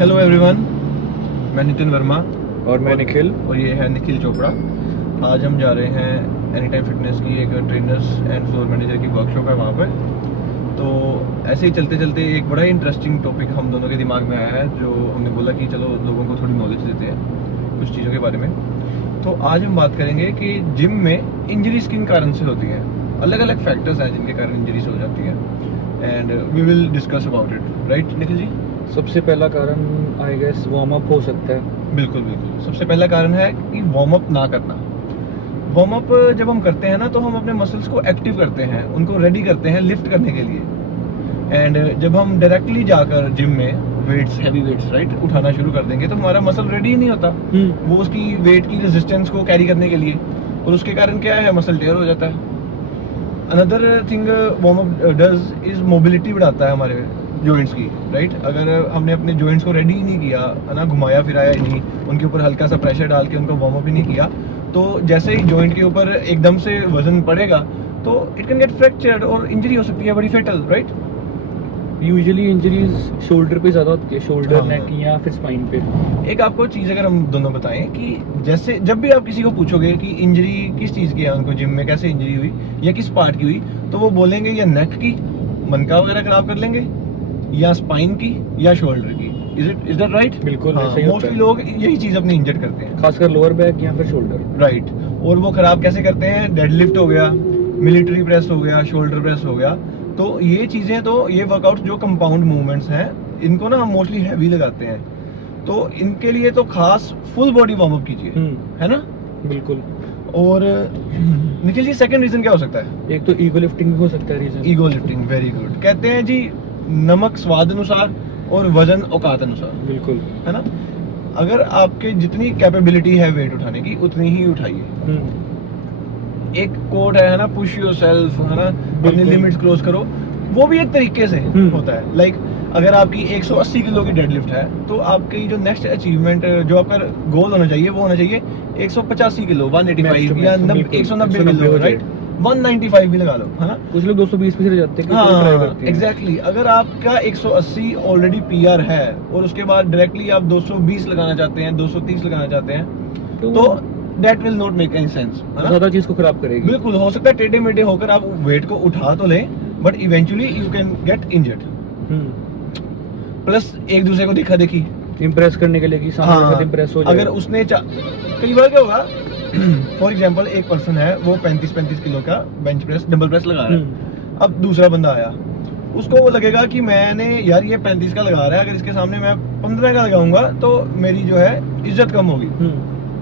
Hello everyone, मैं नितिन वर्मा और मैं निखिल। और ये है निखिल चोपड़ा। आज हम जा रहे हैं एनी टाइम फिटनेस की एक ट्रेनर्स एंड फ्लोर मैनेजर की वर्कशॉप है वहाँ पर। तो ऐसे ही चलते चलते एक बड़ा ही इंटरेस्टिंग टॉपिक हम दोनों के दिमाग में आया है, जो हमने बोला कि चलो लोगों को थोड़ी नॉलेज देते हैं कुछ चीज़ों के बारे में। तो आज हम बात करेंगे कि जिम में इंजरीज किन कारण से होती है। अलग अलग फैक्टर्स हैं जिनके कारण इंजरीज हो जाती है and we will discuss about it. Right Nikhil ji? सबसे पहला कारण आई गेस वार्म अप हो सकता है। बिल्कुल बिल्कुल, सबसे पहला कारण है कि वार्म अप ना करना। वार्म अप जब हम करते हैं ना, तो हम अपने मसल्स को एक्टिव करते हैं, उनको रेडी करते हैं लिफ्ट करने के लिए। एंड जब हम डायरेक्टली जाकर जिम में वेट्स, हैवी वेट्स राइट उठाना शुरू कर देंगे, तो हमारा मसल रेडी ही नहीं होता वो उसकी वेट की रेजिस्टेंस को कैरी करने के लिए, और उसके कारण क्या है, मसल टेयर हो जाता है। Another thing warm up does is mobility बढ़ाता है हमारे जॉइंट्स की। राइट, अगर हमने अपने जॉइंट्स को रेडी ही नहीं किया है ना, घुमाया फिराया ही नहीं, उनके ऊपर हल्का सा प्रेशर डाल के उनको वार्म अप ही नहीं किया, तो जैसे ही जॉइंट के ऊपर एकदम से वजन पड़ेगा तो इट कैन गेट फ्रैक्चर्ड और इंजरी हो सकती है बड़ी fatal. Right, usually injuries shoulder पे ज्यादा होती है, शोल्डर हाँ। नेक या फिर स्पाइन पे। एक आपको चीज़ अगर हम दोनों बताएं कि जैसे जब भी आप किसी को पूछोगे कि इंजरी किस चीज़ की है, उनको जिम में कैसे इंजरी हुई या किस पार्ट की हुई, तो वो बोलेंगे या नेक की, मनका वगैरह खराब कर लेंगे, या स्पाइन की, या शोल्डर की। Is that right? बिल्कुल हाँ, ऐसा ही होता मोस्टली है। लोग यही चीज़ अपनी इंजर्ड करते हैं, खासकर लोअर बैक या फिर शोल्डर। राइट। और वो खराब कैसे करते हैं? डेडलिफ्ट हो गया, मिलिट्री प्रेस हो गया, शोल्डर प्रेस हो गया। तो ये चीज़ें, तो ये वर्कआउट जो कंपाउंड मूवमेंट्स हैं, इनको ना हम मोस्टली हैवी लगाते हैं, तो इनके लिए तो खास फुल बॉडी वार्म अप कीजिए, है ना? बिल्कुल। और निखिल जी, सेकंड रीजन क्या हो सकता है? एक तो ईगो लिफ्टिंग भी हो सकता है reason. Ego lifting, very good. कहते हैं जी, नमक स्वाद अनुसार और वजन औकात अनुसार, बिल्कुल। है ना? अगर आपके जितनी कैपेबिलिटी है वेट उठाने की, उतनी ही उठाइए। एक कोट है ना, पुश योरसेल्फ, है ना, अपनी लिमिट्स क्रॉस करो, वो भी एक तरीके से होता है। लाइक अगर आपकी 180 किलो की डेडलिफ्ट है, तो आपकी जो नेक्स्ट अचीवमेंट, जो आपका गोल होना चाहिए, वो होना चाहिए 185 किलो, 185 या 190 किलो, राइट? 195 भी लगा लो, है ना? कुछ लोग 220 पे चले जाते हैं, हाँ, एग्जैक्टली। अगर आपका 180 ऑलरेडी पीआर है और उसके बाद डायरेक्टली आप 220 लगाना चाहते हैं, 230 लगाना चाहते हैं, तो that will not make any sense, है ना? ज्यादा चीज को खराब करेगी। बिल्कुल, हो सकता है टेढ़े मेढ़े होकर आप वेट को उठा तो लें, but eventually you can get injured. Plus एक दूसरे को देखा देखी, इम्प्रेस करने के लिए कि सामने वाला इम्प्रेस हो जाए। अगर उसने कई बार क्या होगा, फॉर एग्जांपल एक पर्सन है, वो 35 किलो का बेंच प्रेस, डंबल प्रेस लगा रहा है। अब दूसरा बंदा आया, उसको वो लगेगा कि मैंने यार ये 35 का लगा रहा है, अगर इसके सामने मैं 15 का लगाऊंगा तो मेरी जो है इज्जत कम होगी,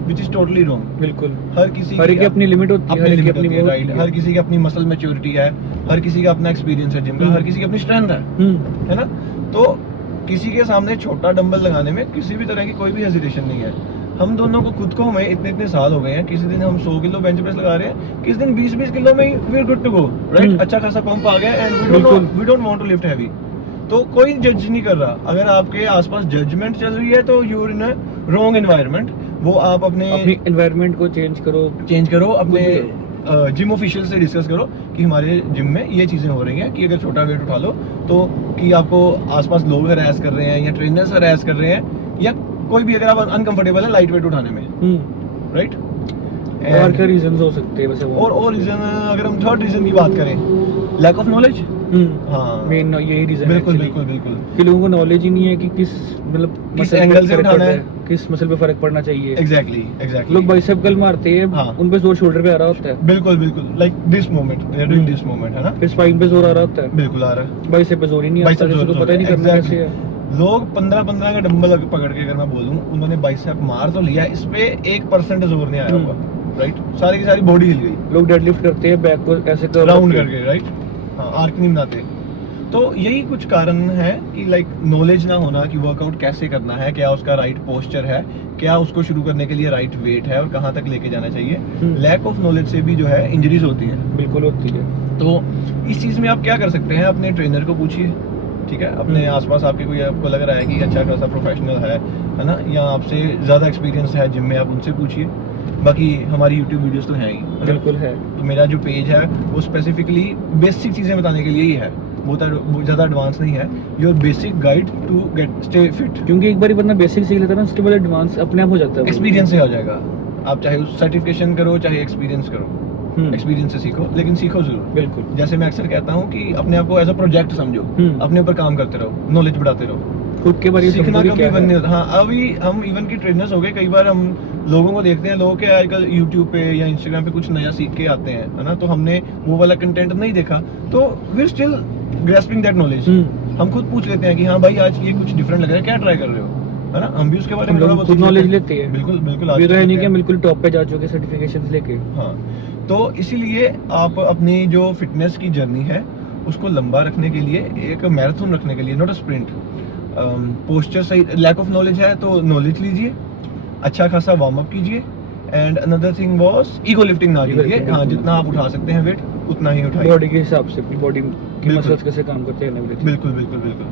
विच इज टोटली रॉन्ग। बिल्कुल। हर किसी की अपनी लिमिट होती है, राइट। हर किसी की अपनी मसल मैच्योरिटी है, हर किसी का अपना एक्सपीरियंस है जिम का, हर किसी की अपनी स्ट्रेंथ है ना? तो किसी के सामने छोटा डंबल लगाने में किसी भी तरह की कोई भी हेजिटेशन नहीं है। हम दोनों को खुद को, हमें इतने इतने साल हो गए हैं, किसी दिन हम 100 किलो बेंच प्रेस लगा रहे हैं, किसी दिन 20-20 किलो में we are good to go, right? अच्छा खासा पंप आ गया and we don't want to lift heavy. तो कोई जज नहीं कर रहा। अगर आपके आसपास जजमेंट चल रही है, तो you are in a wrong environment. वो आप अपने एनवायरनमेंट को चेंज करो, अपने जिम ऑफिशियल से डिस्कस करो कि हमारे जिम में ये चीज़ें हो रही हैं कि अगर छोटा वेट उठा लो तो कि आपको आसपास लोग हरास कर रहे हैं या ट्रेनर्स हरास कर रहे हैं, या कोई भी, अगर आप अनकंफर्टेबल है लाइट वेट उठाने में, राइट? और क्या रीजंस हो सकते हैं वैसे? और रीजन, अगर हम थर्ड रीजन की बात करें, लैक ऑफ नॉलेज। हाँ, मेन यही रीजन है। बिल्कुल बिल्कुल बिल्कुल, कि लोगों को नॉलेज ही नहीं है कि किस किस एंगल से उठाना है, किस मसल पे फर्क पड़ना चाहिए। एग्जैक्टली। लोग बाइसेप कर्ल मारते हैं, हाँ, उन पे जोर शोल्डर पे आ रहा होता है। बिल्कुल, like this moment they are doing this moment, है ना? फिर स्पाइन पे जोर आ रहा होता है, बिल्कुल आ रहा है। बाइसेप पे जोर ही नहीं आता, किसी को पता ही नहीं करना कैसे है। लोग 15 का डंबल पकड़ के, अगर मैं बोलूं, उन्होंने बाइसेप मार तो लिया, इस पे 1% जोर नहीं आया होगा, राइट? सारी की सारी बॉडी हिल गई। लोग डेडलिफ्ट करते हैं बैक को ऐसे राउंड करके, राइट? हाँ, आर्क नहीं बनाते। तो यही कुछ कारण है कि लाइक नॉलेज ना होना कि वर्कआउट कैसे करना है, क्या उसका राइट पोस्चर है, क्या उसको शुरू करने के लिए राइट वेट है, और कहाँ तक लेके जाना चाहिए। लैक ऑफ नॉलेज से भी जो है इंजरीज होती है। बिल्कुल होती है। तो इस चीज़ में आप क्या कर सकते हैं, अपने ट्रेनर को पूछिए, ठीक है? अपने आसपास आपके कोई आपको लग रहा है कि अच्छा खासा प्रोफेशनल है ना, या आपसे ज़्यादा एक्सपीरियंस है जिम में, आप उनसे पूछिए। बाकी हमारी यूट्यूब वीडियोस तो हैं ही, बिल्कुल है। तो मेरा जो पेज है वो स्पेसिफिकली बेसिक चीज़ें बताने के लिए ही है, बहुत ज़्यादा एडवांस नहीं है, your basic guide to get stay fit. क्योंकि एक बार बंदा बेसिक सीख लेता है ना, उसके बाद एडवांस अपने आप हो जाता है। एक्सपीरियंस से हो जाएगा, आप चाहे उस सर्टिफिकेशन करो चाहे एक्सपीरियंस करो, एक्सपीरियंस से सीखो, लेकिन सीखो जरूर। बिल्कुल। जैसे मैं अक्सर कहता हूँ कि अपने आप को एज अ प्रोजेक्ट समझो, अपने ऊपर काम करते रहो, नॉलेज बढ़ाते रहो, खुद के बारे में सीखना समझो कि कभी क्या बंद नहीं है। होता। हाँ, अभी हम इवन की ट्रेनर्स हो गए, कई बार हम लोगों को देखते हैं, लोग क्या आजकल यूट्यूब पे या इंस्टाग्राम पे कुछ नया सीख के आते हैं, है ना, तो हमने वो वाला कंटेंट नहीं देखा, तो we still grasping that knowledge. हम खुद पूछ लेते हैं कि हाँ भाई आज ये कुछ डिफरेंट लग रहा है, क्या ट्राई कर रहे हो, है ना, हम भी उसके बारे में थोड़ा बहुत खुद सीख नॉलेज हैं। लेते हैं। बिल्कुल बिल्कुल, ये तो है नहीं कि हैं। बिल्कुल टॉप पे जा चुके सर्टिफिकेशंस लेके। हाँ, तो इसीलिए आप अपनी जो फिटनेस की जर्नी है उसको लंबा रखने के लिए, एक मैराथन रखने के लिए, नॉट अ स्प्रिंट, पोस्चर सही, लैक ऑफ नॉलेज है तो नॉलेज लीजिए, अच्छा खासा वार्म अप कीजिए, and another thing was ego lifting ना Ego कीजिए। lifting, हाँ, बिल्कुल। जितना आप उठा सकते हैं वेट उतना ही उठाइए। बॉडी के हिसाब से, अपनी बॉडी की बिल्कुल। मसल्स कैसे काम करते हैं, everything। बिल्कुल बिल्कुल बिल्कुल।